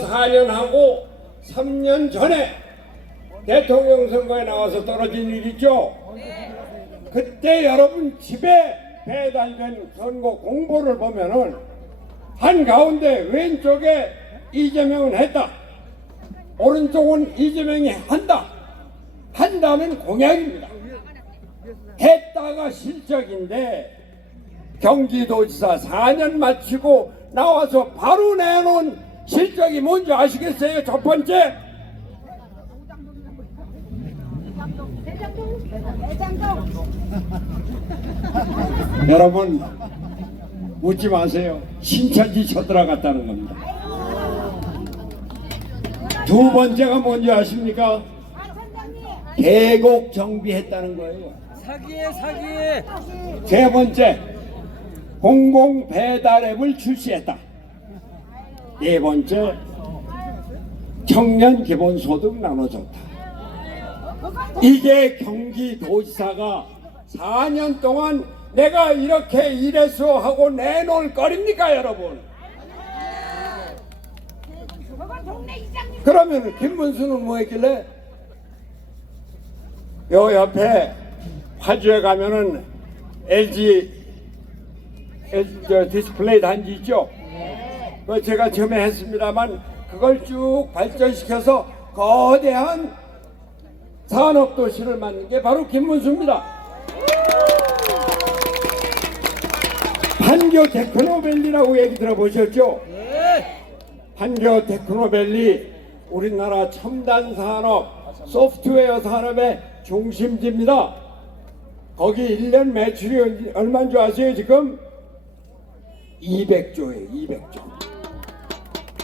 4년 하고 3년 전에 대통령 선거에 나와서 떨어진 일 있죠? 그때 여러분 집에 배달된 선거 공보를 보면은 한가운데 왼쪽에 이재명은 했다. 오른쪽은 이재명이 한다. 한다는 공약입니다. 했다가 실적인데 경기도지사 4년 마치고 나와서 바로 내놓은 실적이 뭔지 아시겠어요? 첫 번째 대장동 대장동 여러분 묻지 마세요. 신천지 쳐들어갔다는 겁니다. 두 번째가 뭔지 아십니까? 계곡 정비했다는 거예요. 사기에 사기에 세 번째 공공 배달 앱을 출시했다. 네 번째 청년 기본소득 나눠줬다. 이게 경기도지사가 4년 동안 내가 이렇게 일해서 하고 내놓을 거립니까 여러분? 그러면 김문수는 뭐 했길래 요 옆에 화주에 가면은 LG, LG 저 디스플레이 단지 있죠? 그 제가 처음에 했습니다만 그걸 쭉 발전시켜서 거대한 산업 도시를 만든 게 바로 김문수입니다. 판교 테크노밸리라고 얘기 들어보셨죠? 판교 테크노밸리 우리나라 첨단 산업, 소프트웨어 산업의 중심지입니다. 거기 1년 매출이 얼마인 줄 아세요 지금? 200조예요 200조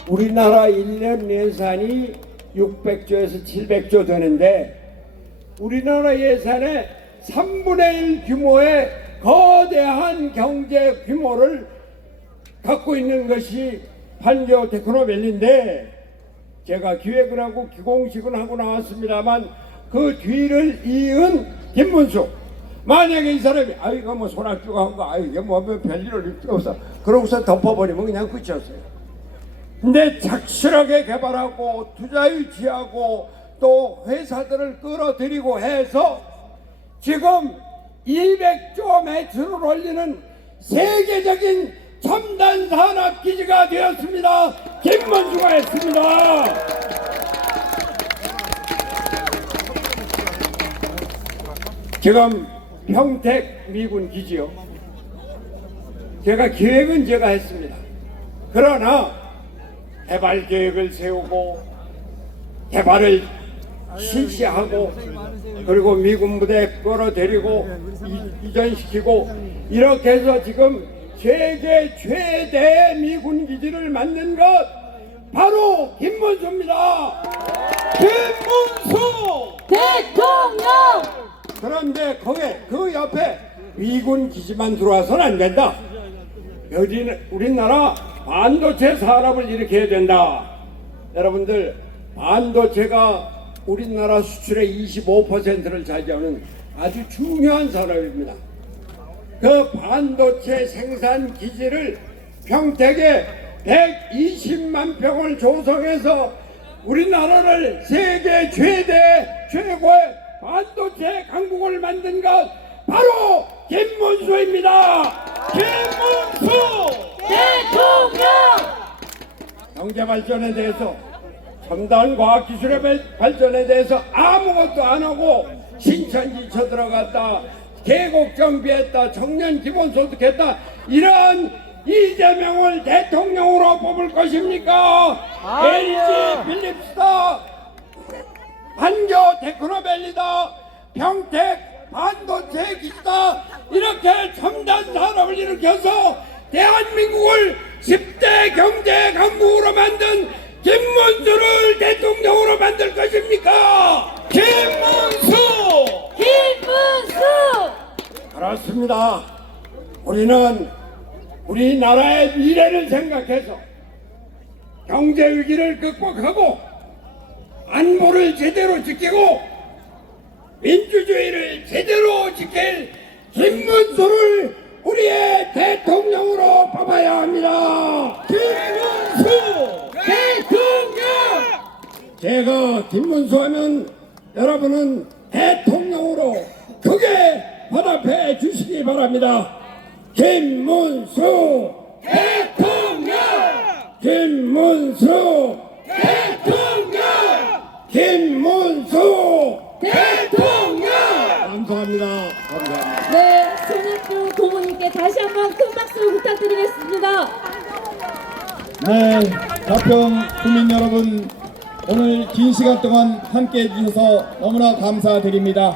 우리나라 1년 예산이 600조에서 700조 되는데 우리나라 예산의 3분의 1 규모의 거대한 경제 규모를 갖고 있는 것이 판교 테크노밸리인데 제가 기획을 하고 기공식은 하고 나왔습니다만 그 뒤를 이은 김문수. 만약에 이 사람이 아 이거 뭐 손학규가 한거 아 이게 뭐 별일을 없어. 그러고서 덮어버리면 그냥 끝이었어요 근데 착실하게 개발하고 투자 유치하고 또 회사들을 끌어들이고 해서 지금 200조 매출을 올리는 세계적인 첨단 산업 기지가 되었습니다. 김문수가 했습니다. 지금 평택 미군 기지요. 제가 계획은 제가 했습니다. 그러나 개발 계획을 세우고 개발을 실시하고 그리고 미군 부대 끌어들이고 이- 이전시키고 이렇게 해서 지금 세계 최대 미군 기지를 만든 것 바로 김문수입니다. 김문수! 대통령! 그런데 거기 그 옆에 미군 기지만 들어와서는 안 된다. 우리나라 반도체 산업을 일으켜야 된다. 여러분들 반도체가 우리나라 수출의 25%를 차지하는 아주 중요한 산업입니다. 그 반도체 생산 기지를 평택에 120만 평을 조성해서 우리나라를 세계 최대 최고의 반도체 강국을 만든 것 바로 김문수입니다. 김문수! 대통령! 경제 발전에 대해서 첨단 과학 기술의 발- 발전에 대해서 아무것도 안 하고 신천지 쳐들어갔다 계곡 정비했다 청년 기본소득했다 이런 이재명을 대통령으로 뽑을 것입니까? LG 필립스다 판교 테크노밸리다 평택 반도체 기지다 이렇게 첨단 산업을 일으켜서 대한민국을 10대 경제 강국으로 만든 김문수를 대통령으로 만들 것입니까? 김문수! 김문수! 그렇습니다. 우리는 우리나라의 미래를 생각해서 경제 위기를 극복하고 안보를 제대로 지키고 민주주의를 제대로 지킬 김문수를 김문수 하면 여러분은 대통령으로 크게 화답해 주시기 바랍니다. 김문수 대통령! 김문수 대통령! 김문수 대통령! 감사합니다. 감사합니다. 네, 손학규 고모님께 다시 한번 큰 박수 부탁드리겠습니다. 네, 가평 국민 여러분, 오늘 긴 시간 동안 함께 해주셔서 너무나 감사드립니다.